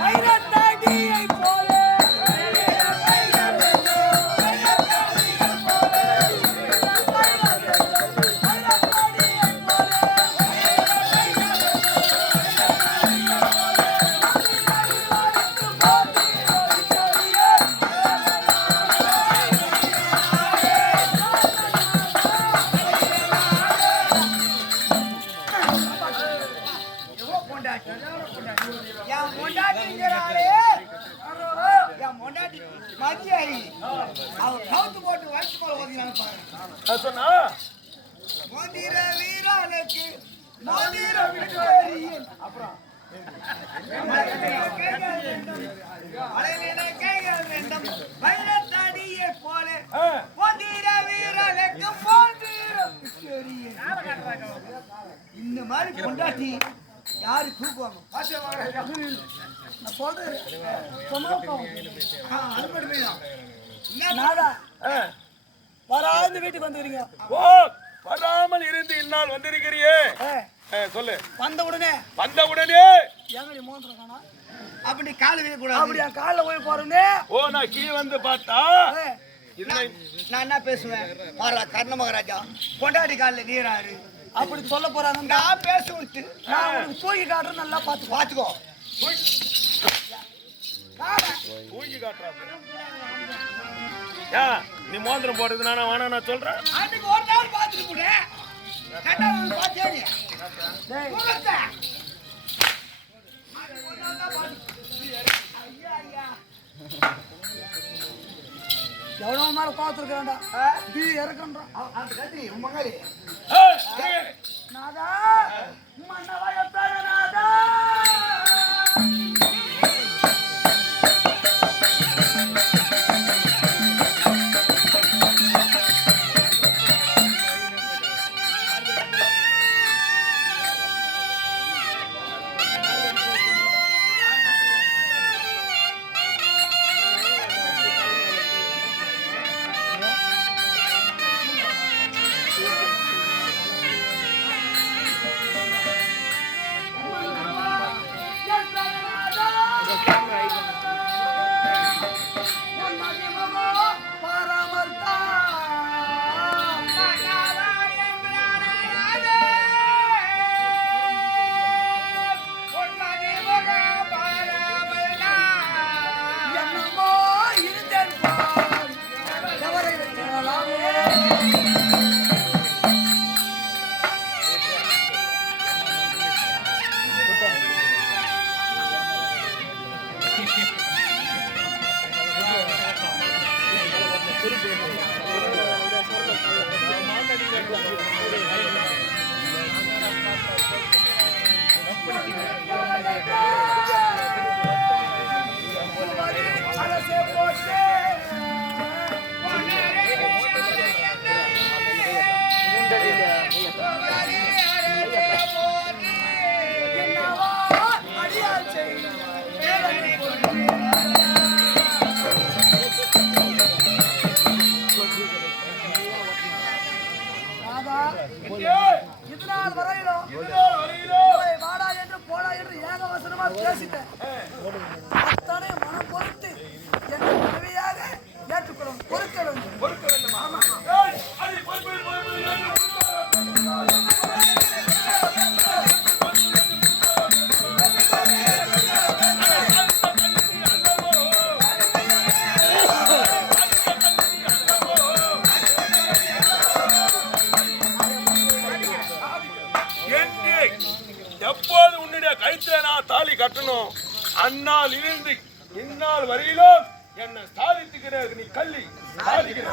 வைரத்தாடியை என் பொண்டாட்டிங்கிறாளே, என் பொண்டாட்டி மதியாரி அவ கவுத்து போட்டு வயித்து மேல ஓதினான்னு பாரு. சொன்னா மோதிர வேண்டும், போல. மோதிர வீரனுக்கு இந்த மாதிரி கொண்டாட்டி யாரு தூக்குவாங்க? நான் சொல்றேன். ஆ, அனுப்படி போயிடும். நாதா, வராது வீட்டுக்கு வந்துக்கிறீங்க. ஓ வராமல் இருந்து இந்நாள் வந்திருக்கிறியே. சொல்லு. வந்த உடனே. வந்த உடனே காணா? அப்படி கால வைக்கக்கூடாது அப்படி என் காலில் போய் போறேன்னு ஓ நான் கீ வந்து பார்த்தா. நான் என்ன பேசுவேன்? மாறா கர்ண மகாராஜா கொண்டாடி காலில் நீராரு அப்படி சொல்ல போறாங்க. நான் பேசுவேன் நான் உனக்கு தூக்கி காட்டுறேன் நல்லா பார்த்து பாத்துக்கோ தூக்கி காட்டுறாங்க ஏ நீ மோதிரம் போடுறது நானா வேணா நான் சொல்றேன்? அன்னைக்கு ஒரு நாள் பார்த்துட்டு போனேன். எவ்வளோ மேல பார்த்துருக்கேன்டா ஆ? நீ இறக்கன்றான். நாதா மன்னவா எத்தான கேளாமே. அரசே ராதா, வரையிலும் வாடா என்று போடா என்று ஏகவசனமா பேசிட்டேன் அத்தனை மனம் பொறுத்து என்ன கட்டணும். அந்நாள் இருந்து இந்நாள் வரையிலும் என்னை சாதித்துக்கிற நீ கள்ளி. சாதிக்கிற